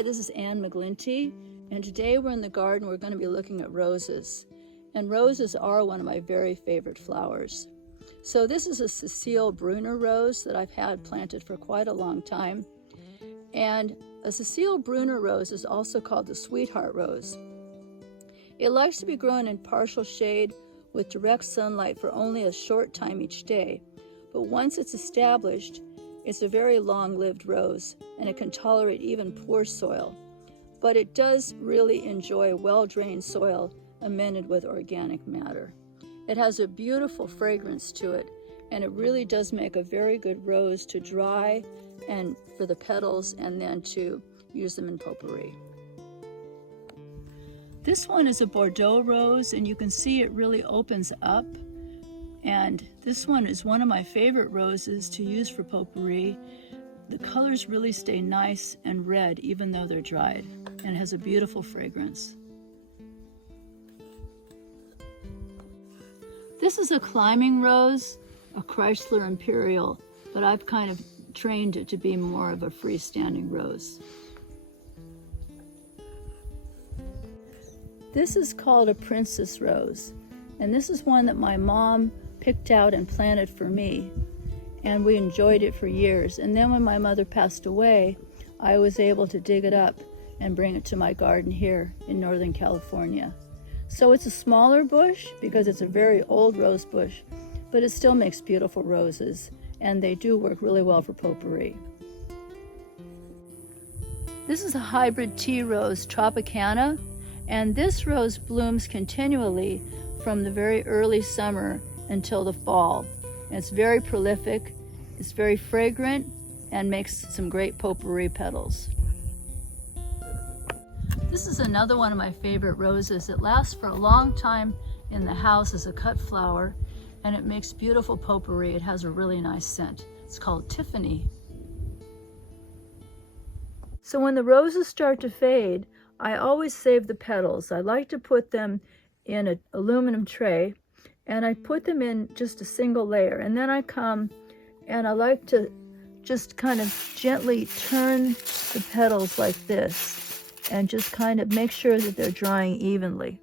Hi, this is Maglinte, and today we're in the garden. We're going to be looking at roses, and roses are one of my very favorite flowers. So this is a Cecile Brunner rose that I've had planted for quite a long time, and a Cecile Brunner rose is also called the sweetheart rose. It likes to be grown in partial shade with direct sunlight for only a short time each day, but once it's established, it's a very long-lived rose, and it can tolerate even poor soil. But it does really enjoy well-drained soil amended with organic matter. It has a beautiful fragrance to it, and it really does make a very good rose to dry and for the petals, and then to use them in potpourri. This one is a Bordeaux rose, and you can see it really opens up. And this one is one of my favorite roses to use for potpourri. The colors really stay nice and red even though they're dried, and it has a beautiful fragrance. This is a climbing rose, a Chrysler Imperial, but I've kind of trained it to be more of a freestanding rose. This is called a princess rose, and this is one that my mom picked out and planted for me, and we enjoyed it for years. And then when my mother passed away, I was able to dig it up and bring it to my garden here in Northern California. So it's a smaller bush because it's a very old rose bush, but it still makes beautiful roses, and they do work really well for potpourri. This is a hybrid tea rose, Tropicana, and this rose blooms continually from the very early summer until the fall. And it's very prolific, it's very fragrant, and makes some great potpourri petals. This is another one of my favorite roses. It lasts for a long time in the house as a cut flower, and it makes beautiful potpourri. It has a really nice scent. It's called Tiffany. So when the roses start to fade, I always save the petals. I like to put them in an aluminum tray, and I put them in just a single layer, and then I come and I like to just kind of gently turn the petals like this and just kind of make sure that they're drying evenly.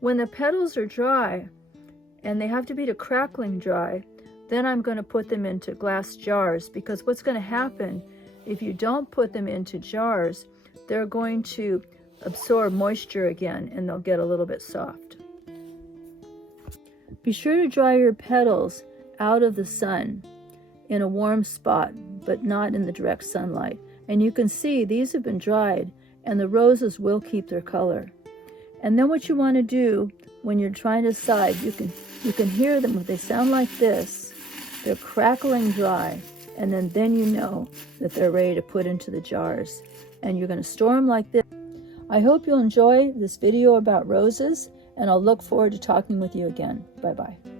When the petals are dry, and they have to be to crackling dry, then I'm going to put them into glass jars, because what's going to happen if you don't put them into jars, they're going to absorb moisture again and they'll get a little bit soft. Be sure to dry your petals out of the sun in a warm spot, but not in the direct sunlight. And you can see these have been dried, and the roses will keep their color. And then what you want to do when you're trying to decide, you can hear them. If they sound like this, they're crackling dry, and then you know that they're ready to put into the jars. And you're going to store them like this. I hope you'll enjoy this video about roses, and I'll look forward to talking with you again. Bye-bye.